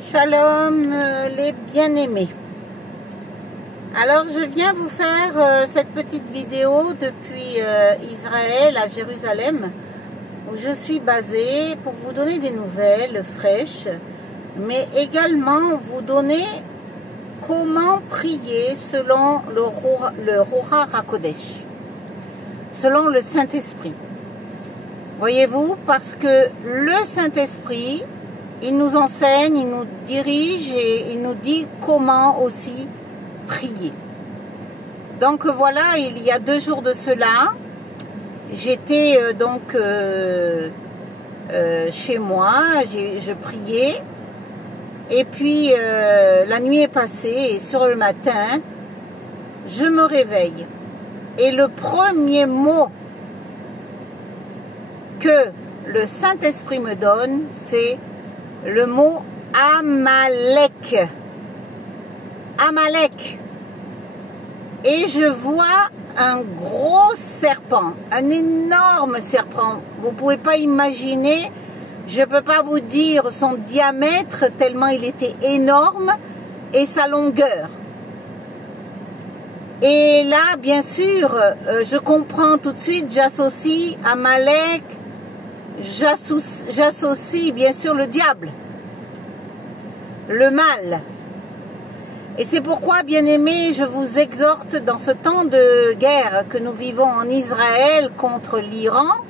Shalom les bien-aimés. Alors je viens vous faire cette petite vidéo depuis Israël à Jérusalem où je suis basée pour vous donner des nouvelles fraîches, mais également vous donner comment prier selon le Ruach HaKodesh, selon le Saint-Esprit. Voyez-vous, parce que le Saint-Esprit, il nous enseigne, il nous dirige et il nous dit comment aussi prier. Donc voilà, il y a 2 jours de cela, j'étais chez moi, je priais, et puis la nuit est passée et sur le matin, je me réveille. Et le premier mot que le Saint-Esprit me donne, c'est le mot Amalek. Amalek. Et je vois un gros serpent, un énorme serpent. Vous ne pouvez pas imaginer, je ne peux pas vous dire son diamètre tellement il était énorme et sa longueur. Et là, bien sûr, je comprends tout de suite, j'associe Amalek, j'associe bien sûr le diable, le mal. Et c'est pourquoi, bien-aimés, je vous exhorte dans ce temps de guerre que nous vivons en Israël contre l'Iran.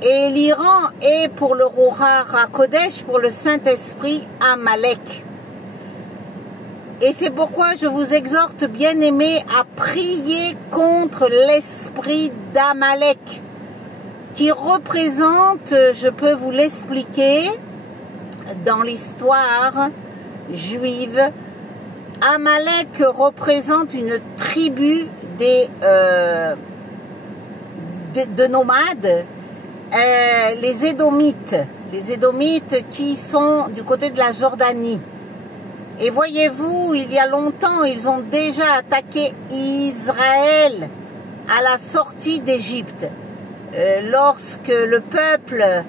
Et l'Iran est pour le Ruach HaKodesh, pour le Saint-Esprit, Amalek. Et c'est pourquoi je vous exhorte, bien-aimés, à prier contre l'esprit d'Amalek, qui représente, je peux vous l'expliquer, dans l'histoire juive, Amalek représente une tribu de nomades, les Édomites qui sont du côté de la Jordanie. Et voyez-vous, il y a longtemps, ils ont déjà attaqué Israël à la sortie d'Égypte. Lorsque le peuple a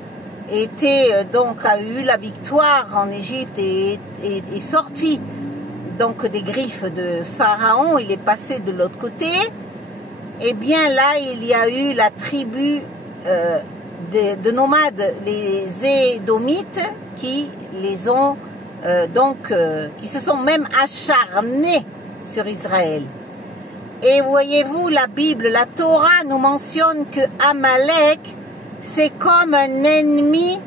eu la victoire en Égypte et est sorti donc des griffes de Pharaon, il est passé de l'autre côté, et bien là il y a eu la tribu de nomades, les Édomites, qui les ont qui se sont même acharnés sur Israël. Et voyez-vous, la Bible, la Torah nous mentionne que Amalek, c'est comme un ennemi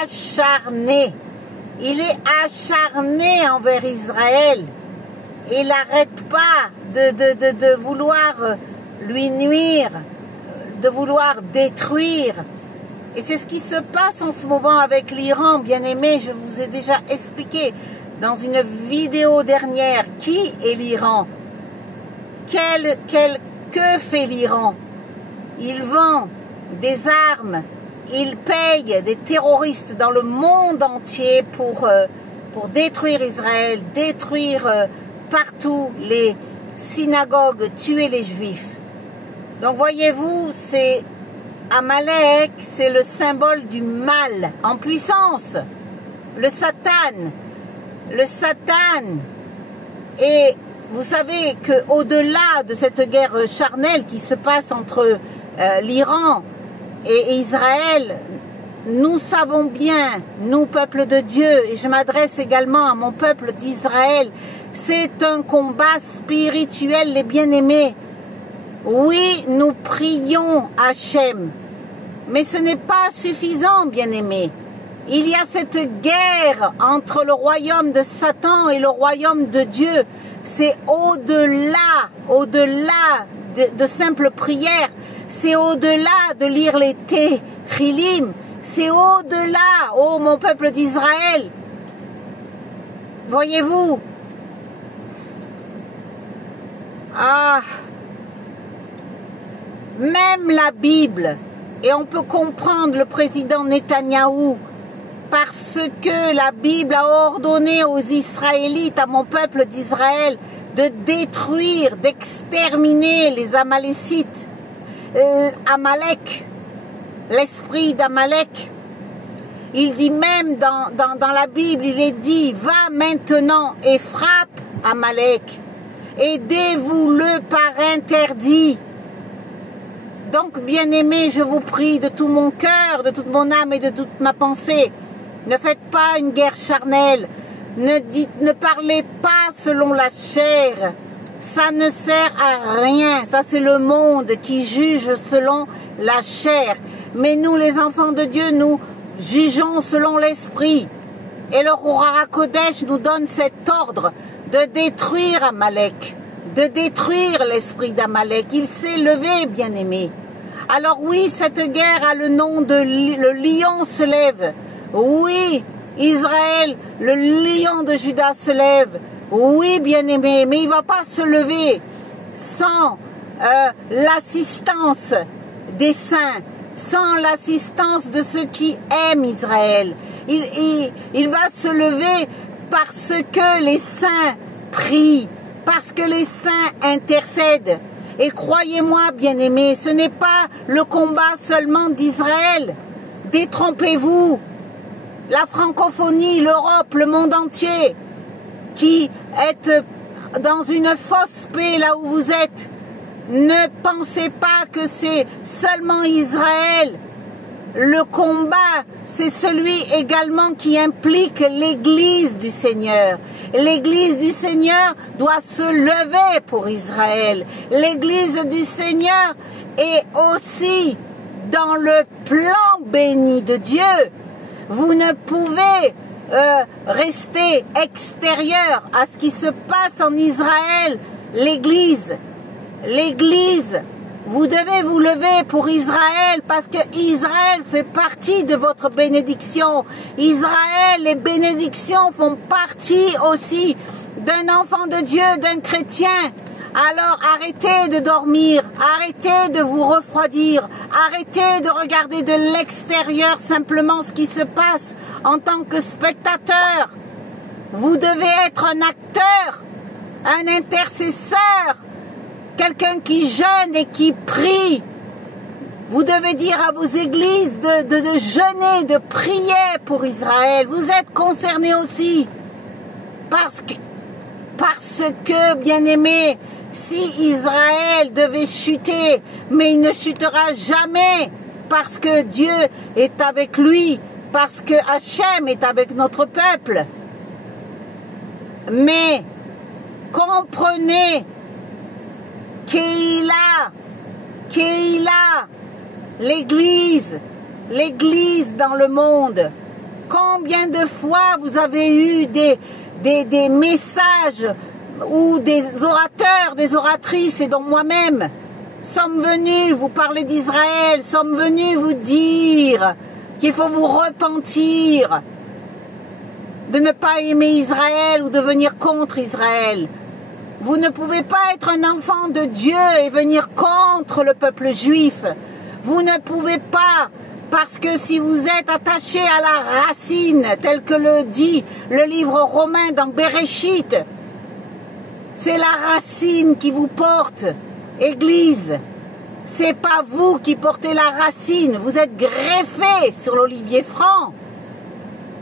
acharné. Il est acharné envers Israël. Il n'arrête pas de vouloir lui nuire, de vouloir détruire. Et c'est ce qui se passe en ce moment avec l'Iran, bien-aimés. Je vous ai déjà expliqué dans une vidéo dernière qui est l'Iran. Que fait l'Iran? Il vend des armes, il paye des terroristes dans le monde entier pour détruire Israël, détruire partout les synagogues, tuer les Juifs. Donc voyez-vous, c'est Amalek, c'est le symbole du mal en puissance, le Satan. Le Satan. Et vous savez qu'au-delà de cette guerre charnelle qui se passe entre l'Iran et Israël, nous savons bien, nous, peuple de Dieu, et je m'adresse également à mon peuple d'Israël, c'est un combat spirituel, les bien-aimés. Oui, nous prions Hachem, mais ce n'est pas suffisant, bien-aimés. Il y a cette guerre entre le royaume de Satan et le royaume de Dieu. C'est au-delà de simples prières. C'est au-delà de lire les Tehillim. C'est au-delà, oh mon peuple d'Israël. Voyez-vous, même la Bible, et on peut comprendre le président Netanyahou, parce que la Bible a ordonné aux Israélites, à mon peuple d'Israël, de détruire, d'exterminer les Amalécites, Amalek, l'esprit d'Amalek. Il dit même dans la Bible, il est dit, va maintenant et frappe Amalek. Aidez-vous-le par interdit. Donc, bien-aimés, je vous prie de tout mon cœur, de toute mon âme et de toute ma pensée, ne faites pas une guerre charnelle. Ne parlez pas selon la chair. Ça ne sert à rien. Ça, c'est le monde qui juge selon la chair. Mais nous, les enfants de Dieu, nous jugeons selon l'esprit. Et le Ruach HaKodesh nous donne cet ordre de détruire Amalek, de détruire l'esprit d'Amalek. Il s'est levé, bien-aimé. Alors oui, cette guerre a le nom de le lion se lève. Oui, Israël, le lion de Juda se lève. Oui, bien-aimé, mais il ne va pas se lever sans l'assistance des saints, sans l'assistance de ceux qui aiment Israël. Il va se lever parce que les saints prient, parce que les saints intercèdent. Et croyez-moi, bien-aimés, ce n'est pas le combat seulement d'Israël. Détrompez-vous. La francophonie, l'Europe, le monde entier, qui êtes dans une fausse paix là où vous êtes, ne pensez pas que c'est seulement Israël. Le combat, c'est celui également qui implique l'Église du Seigneur. L'Église du Seigneur doit se lever pour Israël. L'Église du Seigneur est aussi dans le plan béni de Dieu. Vous ne pouvez rester extérieur à ce qui se passe en Israël. L'Église, vous devez vous lever pour Israël parce que Israël fait partie de votre bénédiction. Israël, les bénédictions font partie aussi d'un enfant de Dieu, d'un chrétien. Alors arrêtez de dormir, arrêtez de vous refroidir, arrêtez de regarder de l'extérieur simplement ce qui se passe en tant que spectateur. Vous devez être un acteur, un intercesseur, quelqu'un qui jeûne et qui prie. Vous devez dire à vos églises de jeûner, de prier pour Israël. Vous êtes concernés aussi. Parce que, bien-aimés, si Israël devait chuter, mais il ne chutera jamais, parce que Dieu est avec lui, parce que Hachem est avec notre peuple. Mais comprenez, Keïla, l'Église dans le monde. Combien de fois vous avez eu des messages où des orateurs, des oratrices, et dont moi-même, sommes venus vous parler d'Israël, sommes venus vous dire qu'il faut vous repentir de ne pas aimer Israël ou de venir contre Israël. Vous ne pouvez pas être un enfant de Dieu et venir contre le peuple juif. Vous ne pouvez pas, parce que si vous êtes attaché à la racine, tel que le dit le livre romain dans Bereshit, c'est la racine qui vous porte, Église. C'est pas vous qui portez la racine, vous êtes greffé sur l'olivier franc.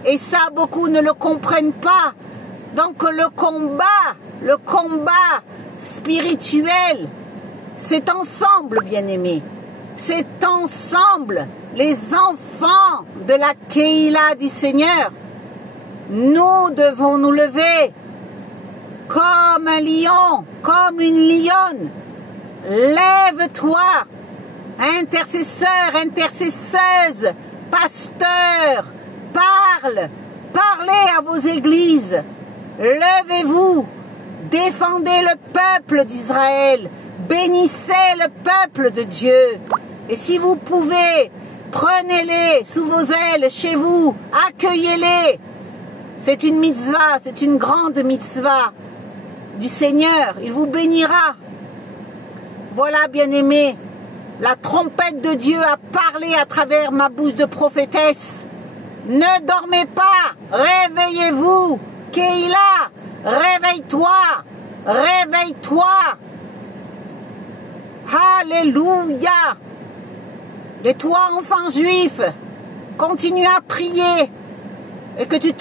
Et ça, beaucoup ne le comprennent pas. Donc le combat spirituel, c'est ensemble, bien-aimés. C'est ensemble, les enfants de la Keïla du Seigneur. Nous devons nous lever comme un lion, comme une lionne. Lève-toi, intercesseur, intercesseuse, pasteur, parlez à vos églises. Levez-vous, défendez le peuple d'Israël, bénissez le peuple de Dieu. Et si vous pouvez, prenez-les sous vos ailes chez vous, accueillez-les. C'est une mitzvah, c'est une grande mitzvah du Seigneur, il vous bénira. Voilà, bien-aimés, la trompette de Dieu a parlé à travers ma bouche de prophétesse. Ne dormez pas, réveillez-vous. Keïla, réveille-toi, réveille-toi. Alléluia. Et toi, enfant juif, continue à prier et que tu